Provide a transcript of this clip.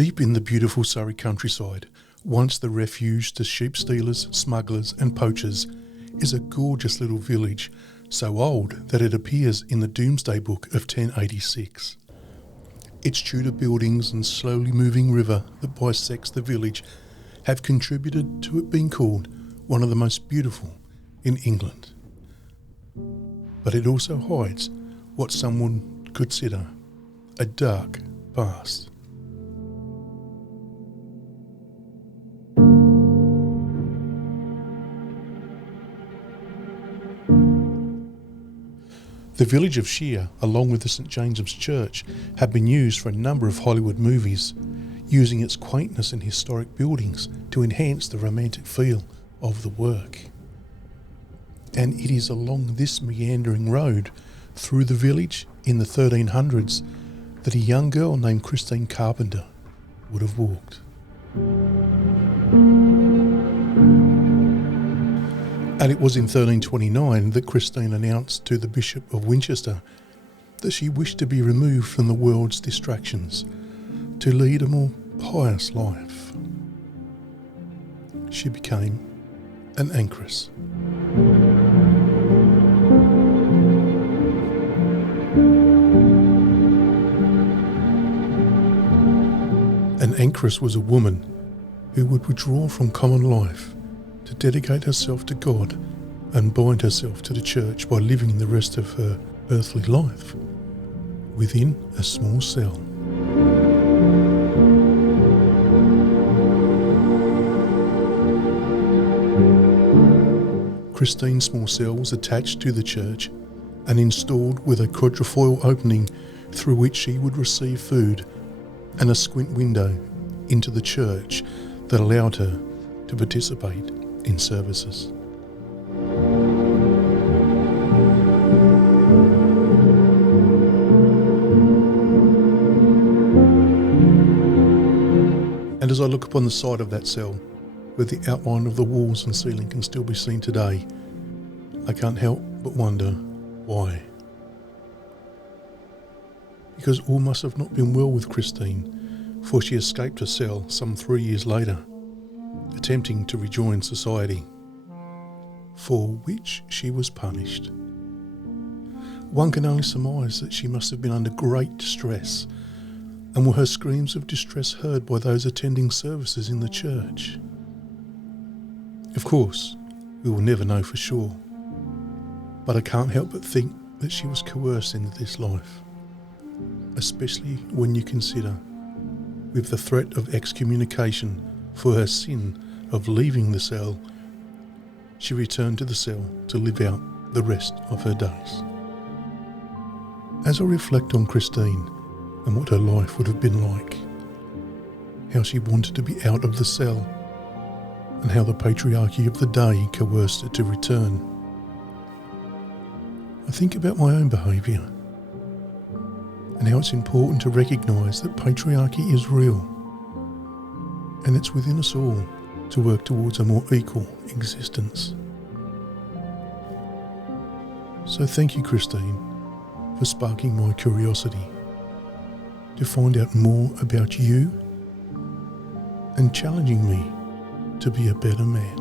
Deep in the beautiful Surrey countryside, once the refuge to sheep stealers, smugglers and poachers, is a gorgeous little village, so old that it appears in the Doomsday Book of 1086. Its Tudor buildings and slowly moving river that bisects the village have contributed to it being called one of the most beautiful in England. But it also hides what some would consider a dark past. The village of Shere, along with the St James's Church, have been used for a number of Hollywood movies, using its quaintness and historic buildings to enhance the romantic feel of the work. And it is along this meandering road through the village in the 1300s that a young girl named Christine Carpenter would have walked. And it was in 1329 that Christine announced to the Bishop of Winchester that she wished to be removed from the world's distractions to lead a more pious life. She became an anchoress. An anchoress was a woman who would withdraw from common life to dedicate herself to God and bind herself to the church by living the rest of her earthly life within a small cell. Christine's small cell was attached to the church and installed with a quadrifoil opening through which she would receive food and a squint window into the church that allowed her to participate in services. And as I look upon the side of that cell, where the outline of the walls and ceiling can still be seen today, I can't help but wonder why. Because all must have not been well with Christine, for she escaped her cell some 3 years later, attempting to rejoin society, for which she was punished. One can only surmise that she must have been under great distress, and were her screams of distress heard by those attending services in the church? Of course, we will never know for sure, but I can't help but think that she was coerced into this life, especially when you consider, with the threat of excommunication for her sin of leaving the cell, she returned to the cell to live out the rest of her days. As I reflect on Christine and what her life would have been like, how she wanted to be out of the cell, and how the patriarchy of the day coerced her to return, I think about my own behaviour and how it's important to recognise that patriarchy is real, and it's within us all to work towards a more equal existence. So thank you, Christine, for sparking my curiosity to find out more about you and challenging me to be a better man.